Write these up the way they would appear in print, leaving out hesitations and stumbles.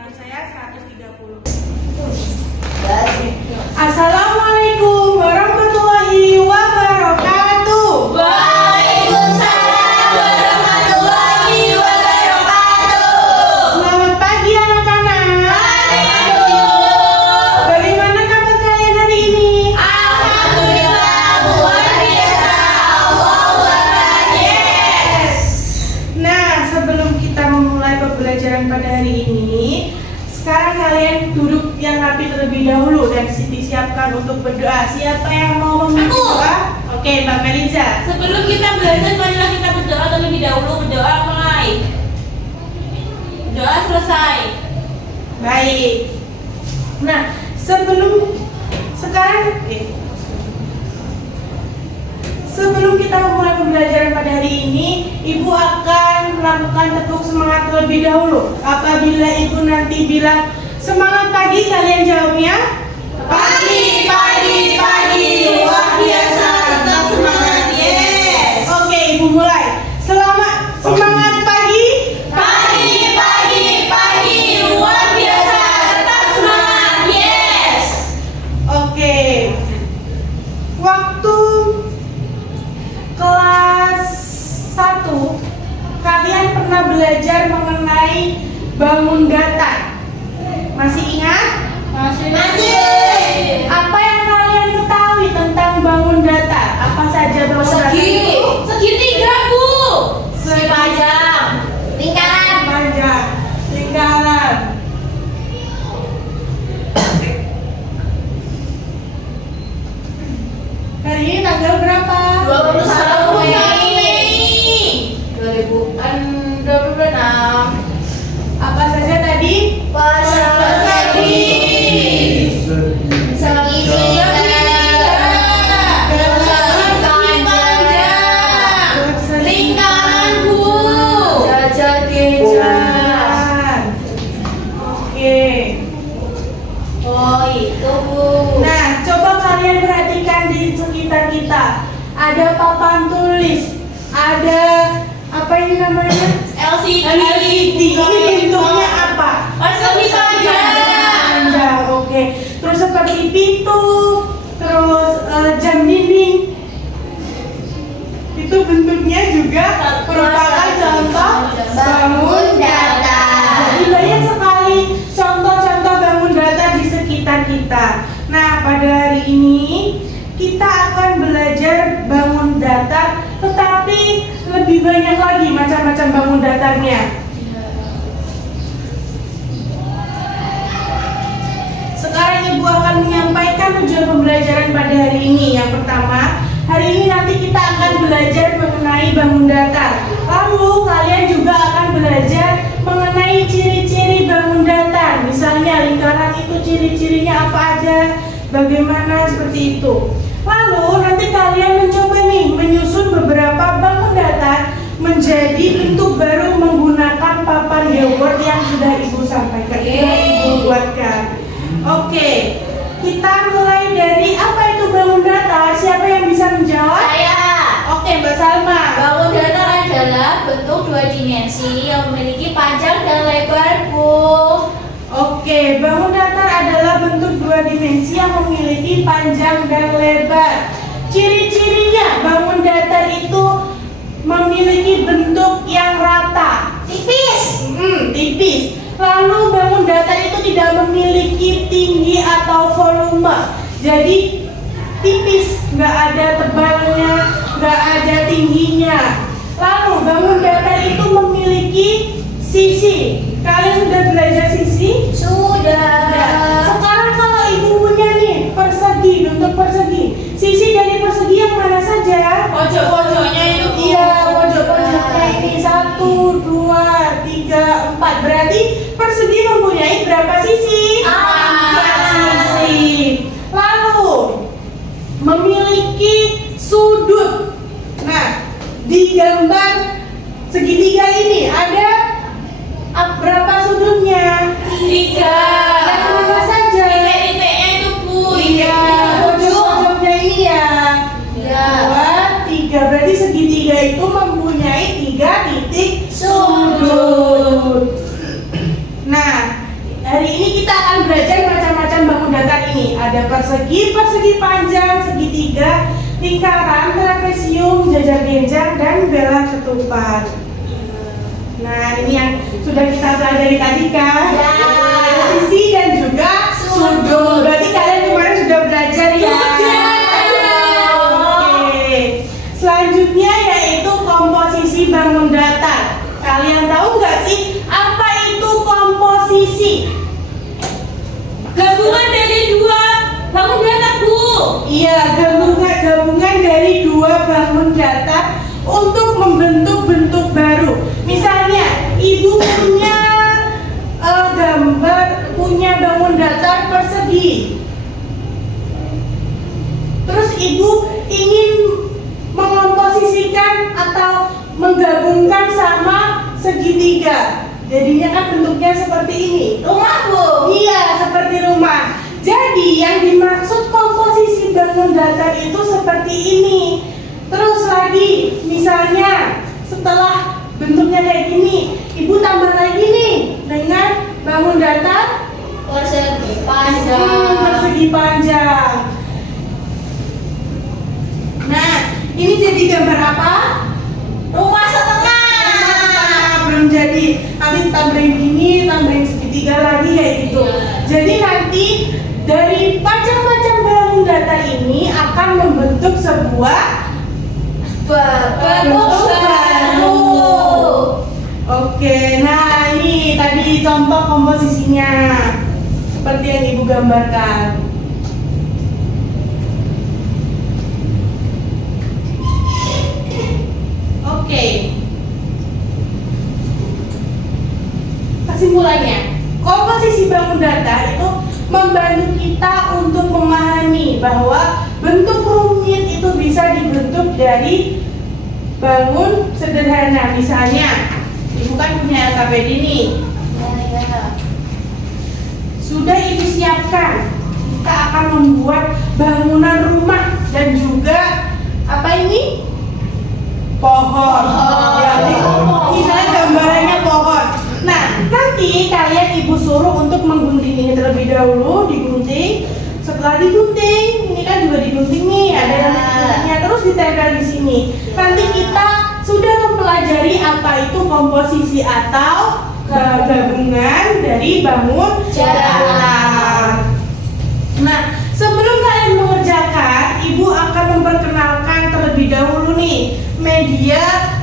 terakhir saya 130. Assalamualaikum warahmatullahi wabarakatuh. Waalaikumsalam warahmatullahi wabarakatuh. Selamat pagi anak-anak. Bagaimana kabar kalian hari ini? Alhamdulillah luar biasa. Allahu Akbar. Yes. Nah, sebelum kita memulai pembelajaran pada hari ini, sekarang kalian duduk yang rapi terlebih dahulu dan disiapkan untuk berdoa. Siapa yang mau memimpin doa? Oke, Mbak Meliza. Sebelum kita belajar, marilah kita berdoa terlebih dahulu. Berdoa mulai. Doa selesai. Baik. Nah, sebelum kita memulai pembelajaran pada hari ini, Ibu akan melakukan tepuk semangat terlebih dahulu. Apabila Ibu nanti bilang semangat pagi, kalian jawabnya Pagi, pagi, pagi. Luar biasa. Tetap semangat. Yes. Oke, Ibu mulai. Selamat semangat pagi. Pagi, pagi, pagi. Luar biasa. Tetap semangat. Yes. Oke. Waktu kelas 1 kalian pernah belajar mengenai bangun datar. Masih ingat? Masih. Apa yang kalian ketahui tentang bangun datar? Apa saja bangun datar itu? Segitiga, Bu. Segi Panjang. Lingkaran. Panjang, lingkaran. Hari ini tanggal berapa? 21 Mei 2026. Apa saja tadi? Lingkaran, Bu. Jajan. Oke. Oh, itu, Bu. Nah, coba kalian perhatikan di sekitar kita. Ada papan tulis, ada apa ini namanya? LCD. LCD. Ini bentuknya apa? Persegi panjang. Panjang. Oke. Terus seperti pintu, terus jam dinding. Itu bentuknya juga merupakan contoh bangun datar. Jadi banyak sekali contoh-contoh bangun datar di sekitar kita. Nah, pada hari ini kita akan belajar bangun datar, tetapi lebih banyak lagi macam-macam bangun datarnya. Sekarang Ibu akan menyampaikan tujuan pembelajaran pada hari ini. Yang pertama, hari ini nanti kita akan belajar mengenai bangun datar. Lalu kalian juga akan belajar mengenai ciri-ciri bangun datar. Misalnya lingkaran itu ciri-cirinya apa aja, bagaimana seperti itu. Lalu nanti kalian mencoba nih menyusun beberapa bangun datar menjadi bentuk baru menggunakan papan Gilbert yang sudah Ibu sampaikan, sudah Ibu buatkan. Oke, kita mulai dari apa itu bangun datar? Siapa yang bisa menjawab? Saya. Oke, Mbak Salma. Bangun datar adalah bentuk dua dimensi yang memiliki panjang dan lebar, Bu. Oke, bangun datar adalah bentuk dua dimensi yang memiliki panjang dan lebar. Ciri-cirinya bangun datar itu memiliki bentuk yang rata, Tipis. tipis. Lalu bangun datar itu tidak memiliki tinggi atau volume. Jadi tipis, nggak ada tebalnya, nggak ada tingginya. Lalu bangun datar itu memiliki sisi. Kalian sudah belajar sisi? Sudah. Sekarang kalau Ibu punya nih persegi, bentuk persegi. Sisi dari persegi yang mana saja? Pojok-pojoknya itu, Bu. Iya, pojok-pojoknya ini 1, 2, 3, 4. Berarti persegi mempunyai berapa sisi? 4 sisi. Lalu memiliki sudut. Nah, di gambar segitiga ini ada berapa sudutnya? 3. Yang mana saja? Titik-titiknya itu, Bu. Iya, pojok-pojoknya ini ya. Iya. 2, 3. Berarti segitiga itu mempunyai 3 titik Sudut. Nah, persegi, persegi panjang, segitiga, lingkaran, trapesium, jajar genjang, dan bela ketupat. Nah, ini yang sudah kita pelajari tadi kan? Ya. Sisi dan juga sudut. Berarti kalian kemarin sudah belajar ya? Oke. Selanjutnya yaitu komposisi bangun datar. Kalian tahu nggak sih apa itu komposisi? Gabungan dari dua bangun datar, Bu. Iya, gabungan dari dua bangun datar untuk membentuk bentuk baru. Misalnya, ibu punya bangun datar persegi. Terus ibu ingin mengkomposisikan atau menggabungkan sama segitiga. Jadinya kan bentuknya seperti ini. Rumah, Bu. Iya, seperti rumah. Jadi yang dimaksud komposisi bangun datar itu seperti ini. Terus lagi, misalnya setelah bentuknya kayak gini, ibu tambah lagi nih dengan bangun datar Persegi panjang. persegi panjang. Nah, ini jadi gambar apa? Rumah setengah. Belum jadi. Nanti tambahin gini, tambahin segitiga lagi kayak gitu. Iya. Jadi nanti dari macam-macam bangun datar ini akan membentuk sebuah Bentuk baru. Oke, nah ini tadi contoh komposisinya seperti yang ibu gambarkan. Oke. Kesimpulannya, komposisi bangun datar itu membantu kita untuk memahami bahwa bentuk rumit itu bisa dibentuk dari bangun sederhana. Misalnya, ibu kan punya LKPD nih. Ya. Sudah ibu siapkan, kita akan membuat bangunan rumah dan juga apa ini? Pohon. Ya, misalnya gambarannya pohon. Nah, nanti kalian ibu suruh untuk menggunting ini terlebih dahulu, digunting. Setelah digunting, ini kan juga digunting nih, ada guntingnya, terus ditempel di sini. Nanti kita sudah mempelajari apa itu komposisi atau gabungan dari bangun datar. Nah, sebelum kalian mengerjakan, ibu akan memperkenalkan terlebih dahulu nih media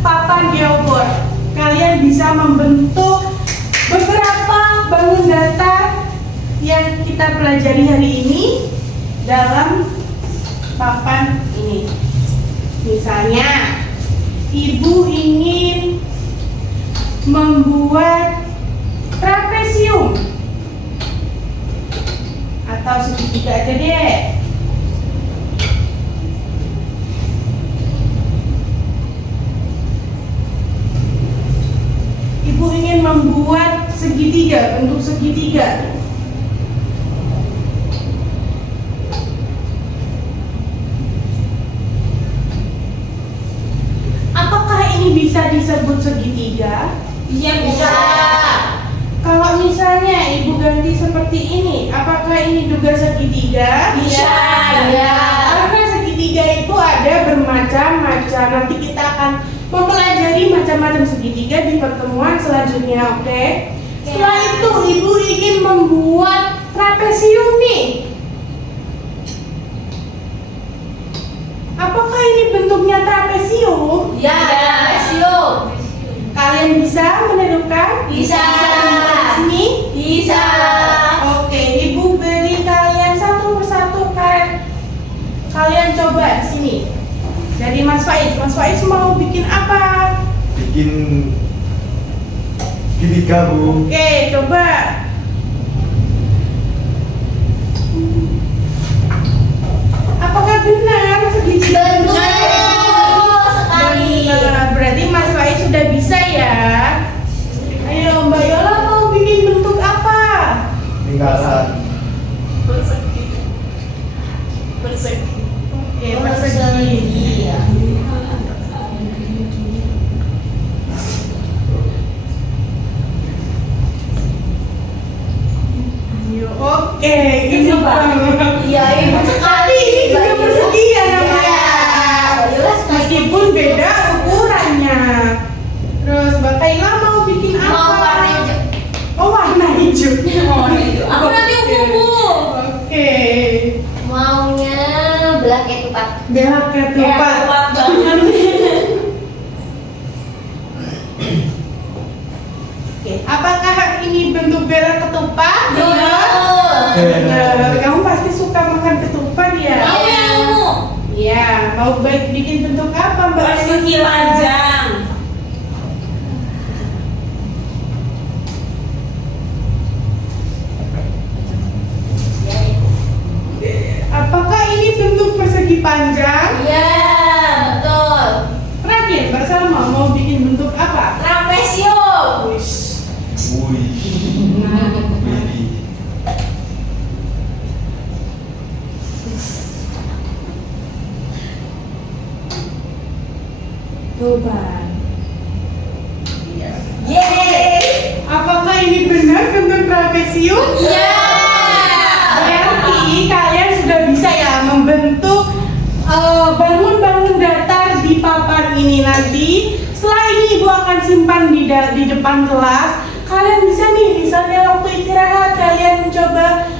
papan geoboard. Kalian bisa membentuk beberapa bangun datar yang kita pelajari hari ini dalam papan ini. Misalnya, ibu ingin membuat trapesium atau segitiga aja deh. Ibu ingin membuat segitiga, bentuk segitiga. Apakah ini bisa disebut segitiga? Iya, Bisa. Kalau misalnya ibu ganti seperti ini, apakah ini juga segitiga? Bisa. Ya. Karena segitiga itu ada bermacam-macam. Nanti kita akan mempelajari macam-macam segitiga di pertemuan selanjutnya, oke? Setelah itu ibu ingin membuat trapesium nih. Apakah ini bentuknya trapesium? Ya, trapesium. Kalian bisa menirukan? Bisa. Sini? Bisa. Oke, ibu beri kalian satu persatu kalian coba di sini. Dari Mas Faiz mau bikin apa? Bikin segitiga, Bu. Oke, coba. Apakah benar segitiga? Betul sekali. Benar. Berarti Mas Faiz sudah bisa ya. Ayo Mbak Yola mau bikin bentuk apa? Lingkaran. persegi. Persegi. Oke, persegi. Iya. Oke, ini Coba. banget. Iya, Dia ketupat. Kuat banget. Oke, apakah ini bentuk bela ketupat? Iya. Benar. Kamu pasti suka makan ketupat ya? Iya. Iya. Mau baik bikin bentuk apa Mbak? Persegi panjang. Apakah ini bentuk persegi panjang? Iya, betul. Terakhir, Mbak Salma mau bikin bentuk apa? Trapesium. Wish. Wih. Wih. Coba. Iya. Yeay. Apakah ini benar bentuk trapesium? Iya. Berarti kalian sudah bisa ya membentuk bangun-bangun datar di papan ini nanti. Setelah ini ibu akan simpan di depan kelas. Kalian bisa nih, misalnya waktu istirahat kalian coba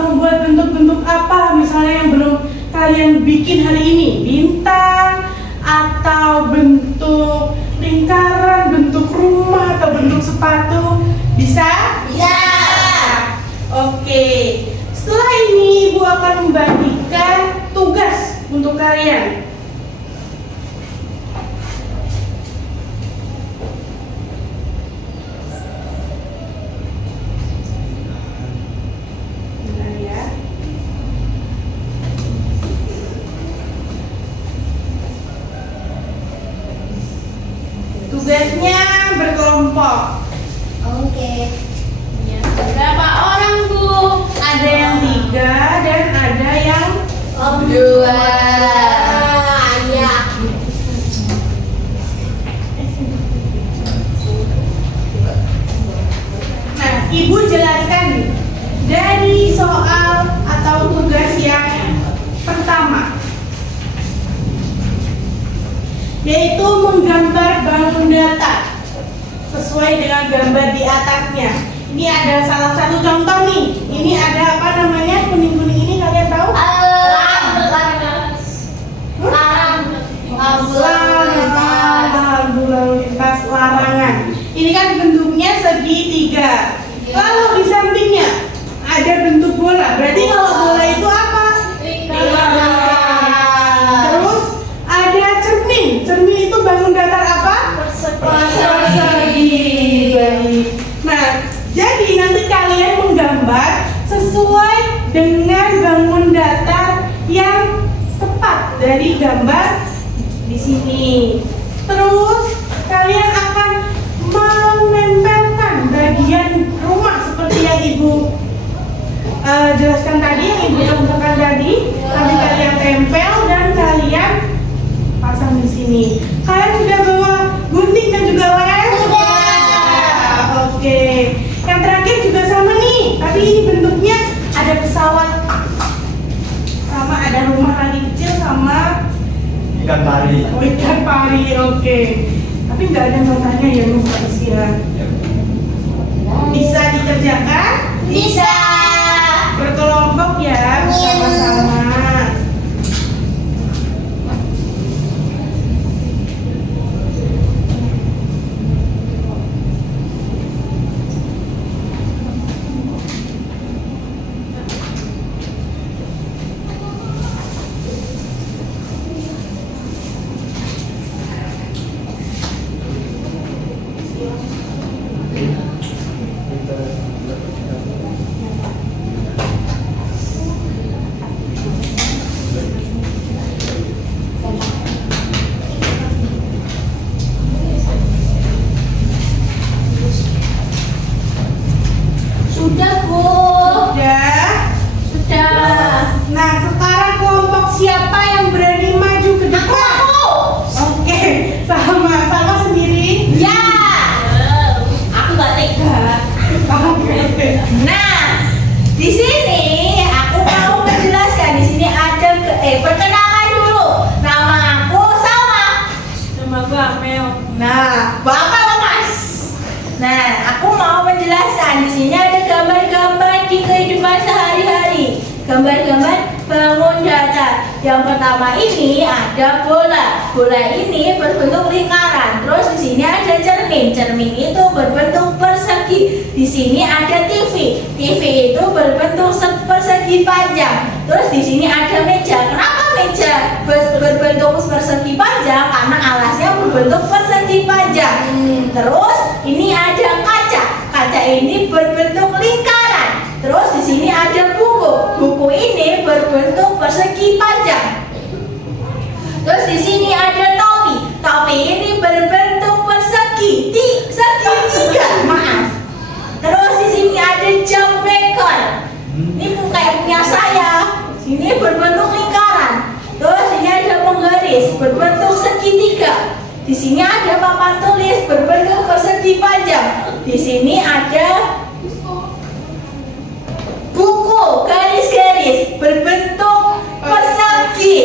membuat bentuk-bentuk apa, misalnya yang belum kalian bikin hari ini, bintang atau bentuk lingkaran, bentuk rumah atau bentuk sepatu, bisa? Bisa. Oke. Setelah ini ibu akan membagikan tugas untuk kalian. Bentar ya. Tugasnya berkelompok. Oke. Berapa orang, Bu? Ada yang 3 dan ada yang Dua. Iya. Nah, ibu jelaskan dari soal atau tugas yang pertama, yaitu menggambar bangun datar sesuai dengan gambar di atasnya. Ini ada salah satu contoh nih. Ini ada apa namanya, kuning-kuning ini kalian tahu? Lampu lalu lintas larangan. Ini kan bentuknya segitiga. Lalu di sampingnya ada bentuk bola. Berarti kalau bola itu apa? Terus ada cermin. Cermin itu bangun datar apa? Persegi. Nah, jadi nanti kalian menggambar sesuai dengan bangun datar yang tepat dari gambar di sini. Terus kalian akan menempelkan bagian rumah seperti yang ibu jelaskan tadi, yang ibu contohkan tadi. Nanti kalian tempel dan kalian pasang di sini. Kalian sudah bawa gunting dan juga lem? Sudah. Oke. Yang terakhir juga sama nih, tapi ini bentuknya ada pesawat, sama ada rumah lagi kecil, sama Ikan pari. ikan pari. Oke. Tapi nggak ada matanya ya, lupa isian. Bisa dikerjakan? Bisa. Berkelompok ya, bersama-sama. Yang pertama ini ada bola. Bola ini berbentuk lingkaran. Terus di sini ada cermin. Cermin itu berbentuk persegi. Di sini ada TV. TV itu berbentuk persegi panjang. Terus di sini ada meja. Kenapa meja berbentuk persegi panjang? Karena alasnya berbentuk persegi panjang. Terus ini ada kaca. Kaca ini berbentuk lingkaran. Terus di sini ada buku. Buku ini berbentuk persegi panjang. Terus di sini ada topi. Topi ini berbentuk persegi segitiga. Maaf. Terus di sini ada jam beker. Ini kayak punya saya. Ini berbentuk lingkaran. Terus ini ada penggaris berbentuk segitiga. Di sini ada papan tulis berbentuk persegi panjang. Di sini ada buku garis-garis berbentuk persegi.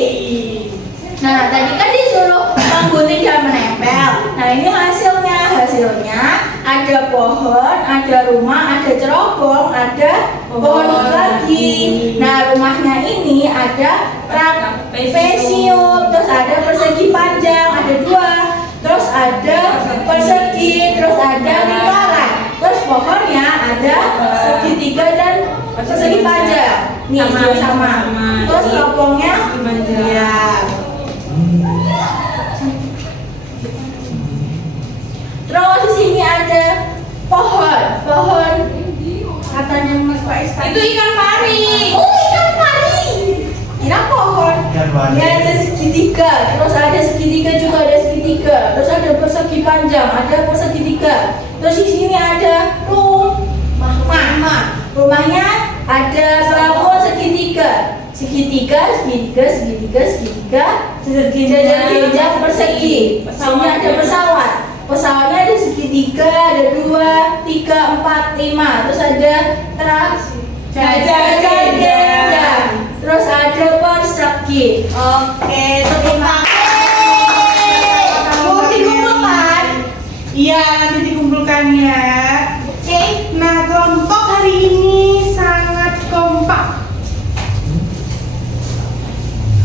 Nah, tadi kan disuruh menggunting dan menempel. Nah, ini hasilnya ada pohon, ada rumah, ada cerobong, ada pohon lagi. Nah, rumahnya ini ada trapesium, terus ada persegi panjang, ada 2, terus ada persegi, terus ada lingkaran. Terus pohonnya ada segitiga dan persegi panjang. Nih, sama. Terus cerobongnya ya. Terus di sini ada pohon katanya Mas Faiz Itu ikan pari. Oh, ikan pari. Kira pohon. Ikan pari. Ini ada segitiga. Terus ada segitiga juga ada segitiga. Terus ada persegi panjang, ada persegi tiga. Terus di sini ada rumah. Rumahnya ada bangun segitiga, persegi. Sini ada pesawat. Pesawatnya ada segitiga, ada 2, 3, 4, 5. Terus ada jajah. Terus ada persegi. Oke, tepuk tangan. Mau dikumpulkan? Iya, nanti dikumpulkan ya. Oke, nah kelompok hari ini sangat kompak.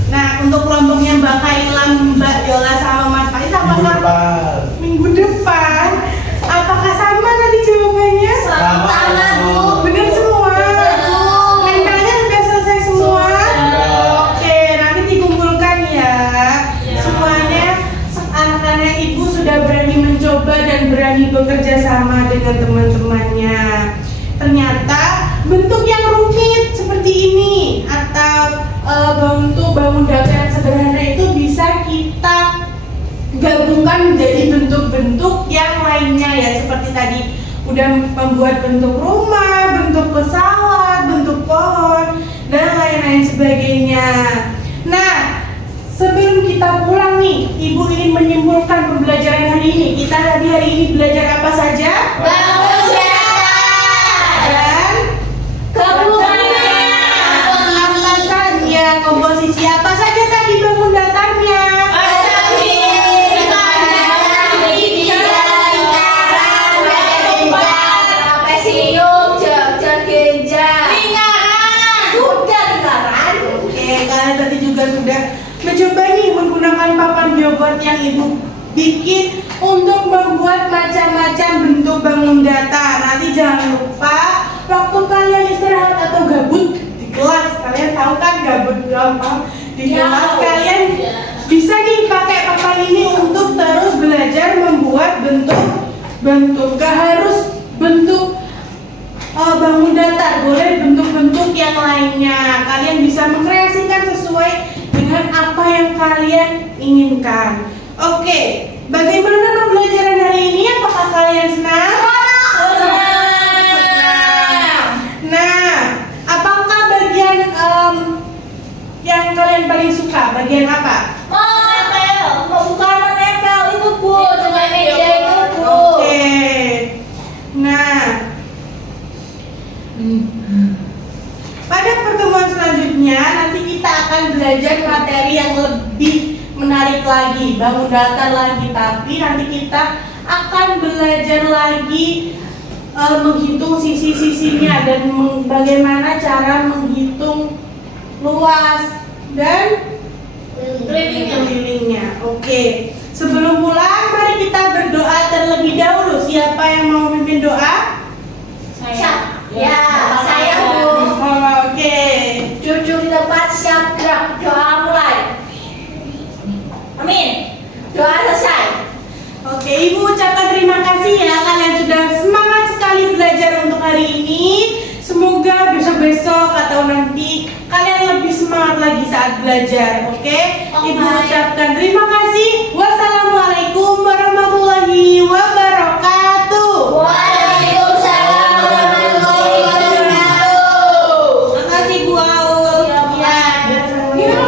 Nah, untuk kelompoknya Mbak Kailan, Mbak Yola sama Mas Faiz, apakah minggu depan? Apakah sama tadi jawabannya? Sama, Bu. Benar semua. Mentalnya udah selesai semua. Oke, nanti dikumpulkan ya. Semuanya anak-anak ibu sudah berani mencoba dan berani bekerja sama dengan teman-temannya. Ternyata bentuk yang rumit seperti ini atau bentuk bangun data yang sederhana itu bisa kita gabungkan menjadi bentuk-bentuk yang lainnya ya, seperti tadi udah membuat bentuk rumah, bentuk pesawat, bentuk pohon dan lain-lain sebagainya. Nah, sebelum kita pulang nih, Ibu ingin menyimpulkan pembelajaran hari ini. Kita hari ini belajar apa saja? Bangun data Dan kebutuhannya, komposisi apa saja tadi bangun datanya? Kalian tadi juga sudah mencoba nih menggunakan papan bioboard yang Ibu bikin untuk membuat macam-macam bentuk bangun data. Nanti jangan lupa waktu kalian istirahat atau gabut di kelas, kalian tahu kan gabut gampang di kelas, kalian bisa nih pakai papan ini untuk terus belajar membuat bentuk. Gak harus bentuk bangun datar, boleh bentuk-bentuk yang lainnya. Kalian bisa mengkreasikan sesuai dengan apa yang kalian inginkan. Oke, bagaimana pembelajaran hari ini? Apakah kalian senang? Nah, apakah bagian yang kalian paling suka? Bagian apa? Bukan menempel itu Bu, dengan meja itu Bu. Oke. Nah, pada pertemuan selanjutnya nanti kita akan belajar materi yang lebih menarik lagi, bangun data lagi, tapi nanti kita akan belajar lagi menghitung sisi-sisinya dan bagaimana cara menghitung luas dan Kelilingnya. Oke. Sebelum pulang, mari kita berdoa terlebih dahulu. Siapa yang mau pimpin doa? Ya, saya Bu. Oke. Duduk di tempat, siap gerak. Doa mulai. Amin. Doa selesai. Oke, Ibu ucapkan terima kasih ya, kalian sudah semangat sekali belajar untuk hari ini. Semoga besok-besok atau nanti kalian lebih semangat lagi saat belajar. Oke? Ibu ucapkan terima kasih. Wassalamualaikum warahmatullahi wabarakatuh. Waalaikumsalam warahmatullahi wabarakatuh. Makasih Bu Aul. Ya, Ya.